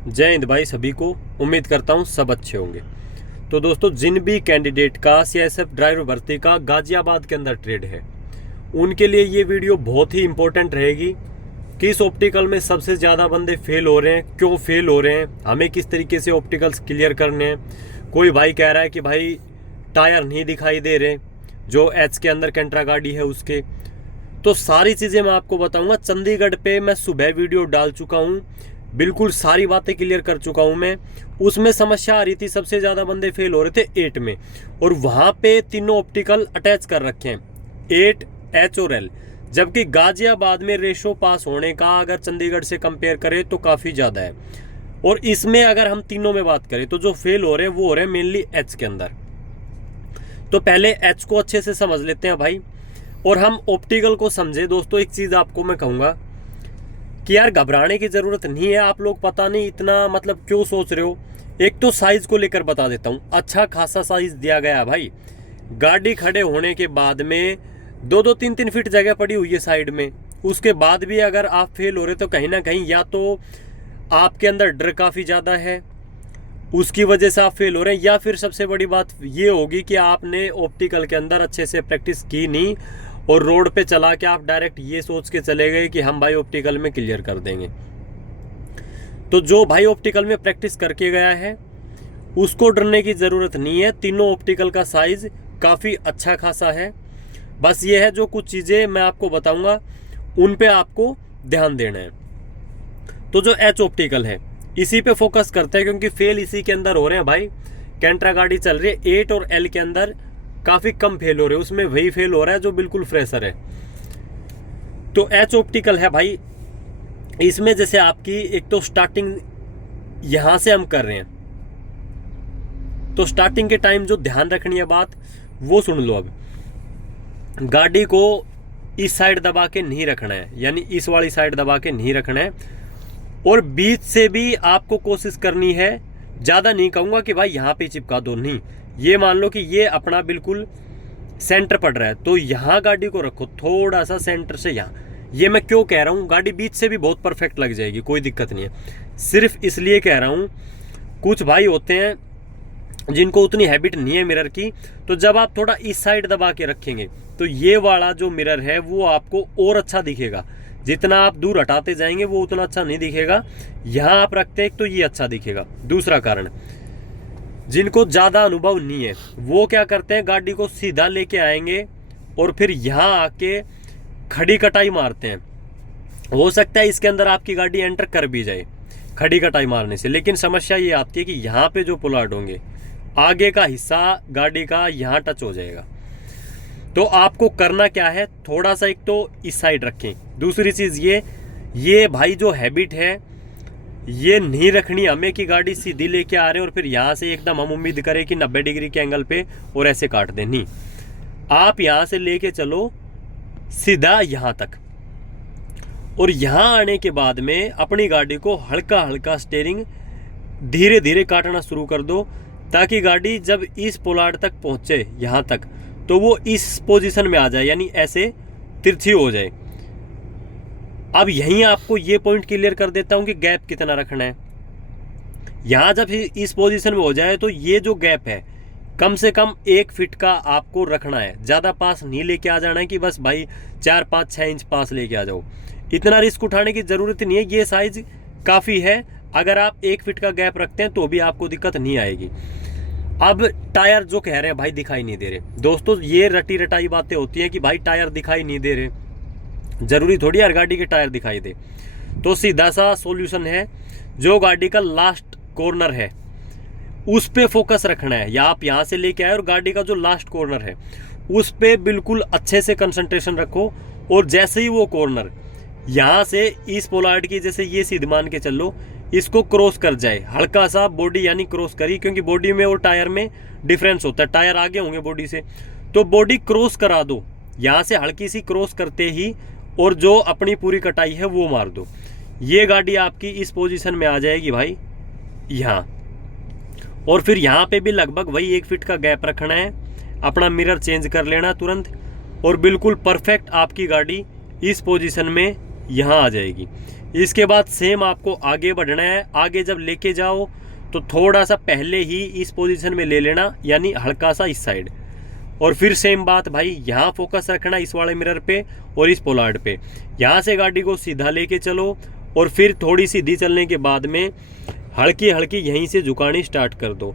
जय हिंद भाई सभी को। उम्मीद करता हूँ सब अच्छे होंगे। तो दोस्तों, जिन भी कैंडिडेट का सीआईएसएफ ड्राइवर भर्ती का गाजियाबाद के अंदर ट्रेड है, उनके लिए ये वीडियो बहुत ही इंपॉर्टेंट रहेगी कि इस ऑप्टिकल में सबसे ज़्यादा बंदे फेल हो रहे हैं, क्यों फेल हो रहे हैं, हमें किस तरीके से ऑप्टिकल्स क्लियर करने हैं। कोई भाई कह रहा है कि भाई टायर नहीं दिखाई दे रहे, जो एच के अंदर कैंट्रा गाड़ी है उसके। तो सारी चीज़ें मैं आपको बताऊंगा। चंडीगढ़ पे मैं सुबह वीडियो डाल चुका हूँ, बिल्कुल सारी बातें क्लियर कर चुका हूँ मैं। उसमें समस्या आ रही थी, सबसे ज़्यादा बंदे फेल हो रहे थे 8 में, और वहाँ पे तीनों ऑप्टिकल अटैच कर रखे हैं, 8, एच और एल। जबकि गाजियाबाद में रेशो पास होने का अगर चंडीगढ़ से कंपेयर करें तो काफ़ी ज़्यादा है। और इसमें अगर हम तीनों में बात करें तो जो फेल हो रहे हैं वो हो रहे हैं मेनली एच के अंदर। तो पहले एच को अच्छे से समझ लेते हैं भाई, और हम ऑप्टिकल को समझे। दोस्तों, एक चीज़ आपको मैं कहूँगा कि यार घबराने की ज़रूरत नहीं है। आप लोग पता नहीं इतना मतलब क्यों सोच रहे हो। एक तो साइज़ को लेकर बता देता हूँ, अच्छा खासा साइज़ दिया गया है भाई। गाड़ी खड़े होने के बाद में 2-2, 3-3 फीट जगह पड़ी हुई है साइड में। उसके बाद भी अगर आप फेल हो रहे तो कहीं ना कहीं या तो आपके अंदर डर काफ़ी ज़्यादा है, उसकी वजह से आप फेल हो रहे हैं, या फिर सबसे बड़ी बात ये होगी कि आपने ऑप्टिकल के अंदर अच्छे से प्रैक्टिस की नहीं और रोड पे चला के आप डायरेक्ट ये सोच के चले गए कि हम भाई ऑप्टिकल में क्लियर कर देंगे। तो जो भाई ऑप्टिकल में प्रैक्टिस करके गया है उसको डरने की ज़रूरत नहीं है। तीनों ऑप्टिकल का साइज़ काफ़ी अच्छा खासा है। बस ये है, जो कुछ चीज़ें मैं आपको बताऊंगा उन पे आपको ध्यान देना है। तो जो एच ऑप्टिकल है इसी पे फोकस करते हैं, क्योंकि फेल इसी के अंदर हो रहे हैं भाई। कैंट्रा गाड़ी चल रही है 8 और एल के अंदर, काफ़ी कम फेल हो रहे हैं, उसमें वही फेल हो रहा है जो बिल्कुल फ्रेशर है। तो एच ऑप्टिकल है भाई, इसमें जैसे आपकी एक तो स्टार्टिंग यहाँ से हम कर रहे हैं, तो स्टार्टिंग के टाइम जो ध्यान रखनी है बात वो सुन लो। अब गाड़ी को इस साइड दबा के नहीं रखना है, यानी इस वाली साइड दबा के नहीं रखना है, और बीच से भी आपको कोशिश करनी है। ज़्यादा नहीं कहूँगा कि भाई यहाँ पे चिपका दो, नहीं। ये मान लो कि ये अपना बिल्कुल सेंटर पड़ रहा है, तो यहाँ गाड़ी को रखो थोड़ा सा सेंटर से यहाँ। ये मैं क्यों कह रहा हूँ, गाड़ी बीच से भी बहुत परफेक्ट लग जाएगी, कोई दिक्कत नहीं है। सिर्फ इसलिए कह रहा हूँ, कुछ भाई होते हैं जिनको उतनी हैबिट नहीं है मिरर की, तो जब आप थोड़ा इस साइड दबा के रखेंगे तो ये वाला जो मिरर है वो आपको और अच्छा दिखेगा। जितना आप दूर हटाते जाएंगे वो उतना अच्छा नहीं दिखेगा। यहाँ आप रखते हैं तो ये अच्छा दिखेगा। दूसरा कारण, जिनको ज़्यादा अनुभव नहीं है वो क्या करते हैं, गाड़ी को सीधा लेके आएंगे और फिर यहाँ आके खड़ी कटाई मारते हैं। हो सकता है इसके अंदर आपकी गाड़ी एंटर कर भी जाए खड़ी कटाई मारने से, लेकिन समस्या ये आती है कि यहाँ पे जो पुलार्ड होंगे आगे का हिस्सा गाड़ी का यहाँ टच हो जाएगा। तो आपको करना क्या है, थोड़ा सा एक तो इस साइड रखें। दूसरी चीज़ ये भाई जो हैबिट है ये नहीं रखनी हमें कि गाड़ी सीधी लेके आ रहे हैं और फिर यहाँ से एकदम हम उम्मीद करें कि 90 डिग्री के एंगल पे और ऐसे काट दें। नहीं, आप यहाँ से लेके चलो सीधा यहाँ तक, और यहाँ आने के बाद में अपनी गाड़ी को हल्का हल्का स्टीयरिंग धीरे धीरे काटना शुरू कर दो, ताकि गाड़ी जब इस पोलार्ड तक पहुँचे यहाँ तक तो वो इस पोजीशन में आ जाए, यानी ऐसे तिरछी हो जाए। अब यहीं आपको ये पॉइंट क्लियर कर देता हूँ कि गैप कितना रखना है। यहाँ जब इस पोजीशन में हो जाए तो ये जो गैप है कम से कम 1 फीट का आपको रखना है। ज़्यादा पास नहीं लेके आ जाना है कि बस भाई 4, 5, 6 इंच पास लेके आ जाओ। इतना रिस्क उठाने की ज़रूरत नहीं है, ये साइज़ काफ़ी है। अगर आप 1 फीट का गैप रखते हैं तो भी आपको दिक्कत नहीं आएगी। अब टायर जो कह रहे हैं भाई दिखाई नहीं दे रहे, दोस्तों ये रटी रटाई बातें होती हैं कि भाई टायर दिखाई नहीं दे रहे। ज़रूरी थोड़ी हर गाड़ी के टायर दिखाई दे। तो सीधा सा सॉल्यूशन है, जो गाड़ी का लास्ट कॉर्नर है उस पे फोकस रखना है। या आप यहाँ से लेके आए और गाड़ी का जो लास्ट कॉर्नर है उस पे बिल्कुल अच्छे से कंसंट्रेशन रखो, और जैसे ही वो कॉर्नर यहाँ से इस पोलार्ड की जैसे ये सीध मान के चलो, इसको क्रॉस कर जाए, हल्का सा बॉडी यानी क्रॉस करी, क्योंकि बॉडी में और टायर में डिफरेंस होता है, टायर आगे होंगे बॉडी से, तो बॉडी क्रॉस करा दो यहाँ से हल्की सी क्रॉस करते ही, और जो अपनी पूरी कटाई है वो मार दो। ये गाड़ी आपकी इस पोजीशन में आ जाएगी भाई यहाँ, और फिर यहाँ पे भी लगभग वही 1 फीट का गैप रखना है। अपना मिरर चेंज कर लेना तुरंत, और बिल्कुल परफेक्ट आपकी गाड़ी इस पोजीशन में यहाँ आ जाएगी। इसके बाद सेम आपको आगे बढ़ना है। आगे जब लेके जाओ तो थोड़ा सा पहले ही इस पोजीशन में ले लेना, यानी हल्का सा इस साइड। और फिर सेम बात भाई, यहाँ फोकस रखना इस वाले मिरर पे और इस पोलार्ड पे। यहाँ से गाड़ी को सीधा लेके चलो और फिर थोड़ी सीधी चलने के बाद में हल्की हल्की यहीं से झुकानी स्टार्ट कर दो।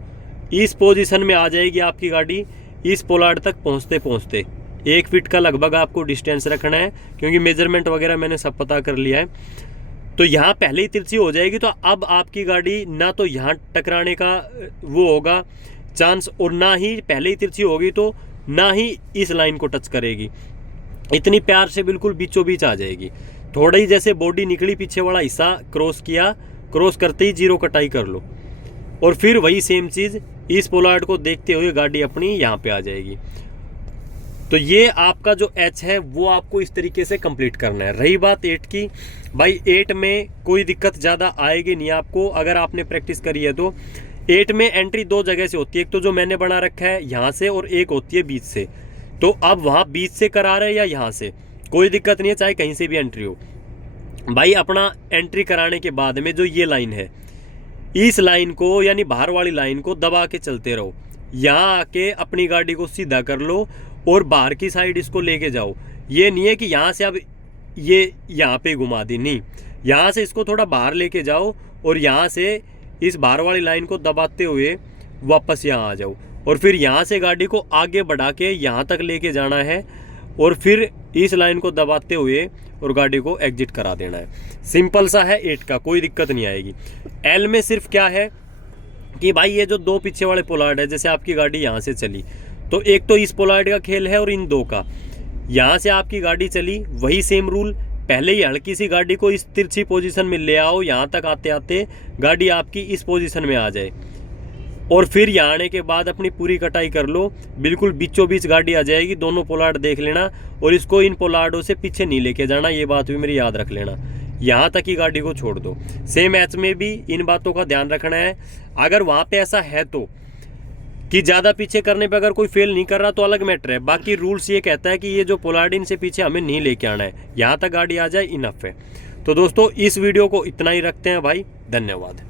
इस पोजीशन में आ जाएगी आपकी गाड़ी। इस पोलार्ड तक पहुँचते पहुँचते 1 फीट का लगभग आपको डिस्टेंस रखना है, क्योंकि मेजरमेंट वगैरह मैंने सब पता कर लिया है। तो यहाँ पहले ही तिरछी हो जाएगी, तो अब आपकी गाड़ी ना तो यहाँ टकराने का वो होगा चांस, और ना ही पहले ही तिरछी होगी तो ना ही इस लाइन को टच करेगी। इतनी प्यार से बिल्कुल बीचों बीच आ जाएगी। थोड़ा ही जैसे बॉडी निकली, पीछे वाला हिस्सा क्रॉस किया, क्रॉस करते ही 0 कटाई कर लो। और फिर वही सेम चीज़ इस पोलार्ड को देखते हुए गाड़ी अपनी यहाँ पे आ जाएगी। तो ये आपका जो H है वो आपको इस तरीके से कंप्लीट करना है। रही बात 8 की, भाई 8 में कोई दिक्कत ज़्यादा आएगी नहीं आपको अगर आपने प्रैक्टिस करी है तो। 8 में एंट्री 2 जगह से होती है, एक तो जो मैंने बना रखा है यहाँ से, और एक होती है बीच से। तो अब वहाँ बीच से करा रहे या यहाँ से, कोई दिक्कत नहीं है, चाहे कहीं से भी एंट्री हो। भाई अपना एंट्री कराने के बाद में जो ये लाइन है, इस लाइन को यानी बाहर वाली लाइन को दबा के चलते रहो। यहाँ आके अपनी गाड़ी को सीधा कर लो और बाहर की साइड इसको लेके जाओ। ये नहीं है कि यहाँ से अब ये यहाँ पे घुमा दी, नहीं, यहाँ से इसको थोड़ा बाहर लेके जाओ और यहाँ से इस बाहर वाली लाइन को दबाते हुए वापस यहाँ आ जाओ। और फिर यहाँ से गाड़ी को आगे बढ़ा के यहाँ तक लेके जाना है और फिर इस लाइन को दबाते हुए और गाड़ी को एग्जिट करा देना है। सिंपल सा है 8 का, कोई दिक्कत नहीं आएगी। L में सिर्फ क्या है कि भाई ये जो 2 पीछे वाले पोलार्ड है, जैसे आपकी गाड़ी यहाँ से चली तो एक तो इस पोलार्ड का खेल है और इन 2 का। यहाँ से आपकी गाड़ी चली, वही सेम रूल, पहले ही हल्की सी गाड़ी को इस तिरछी पोजीशन में ले आओ, यहाँ तक आते आते गाड़ी आपकी इस पोजीशन में आ जाए और फिर यहाँ आने के बाद अपनी पूरी कटाई कर लो। बिल्कुल बीचों बीच गाड़ी आ जाएगी। दोनों पोलार्ड देख लेना और इसको इन पोलार्डों से पीछे नहीं लेके जाना, ये बात भी मेरी याद रख लेना। यहाँ तक ही गाड़ी को छोड़ दो। सेम H में भी इन बातों का ध्यान रखना है। अगर वहाँ पे ऐसा है तो कि ज़्यादा पीछे करने पे अगर कोई फेल नहीं कर रहा तो अलग मैटर है। बाकी रूल्स ये कहता है कि ये जो पोलार्ड इनसे पीछे हमें नहीं लेके आना है, यहाँ तक गाड़ी आ जाए इनफ है। तो दोस्तों इस वीडियो को इतना ही रखते हैं भाई, धन्यवाद।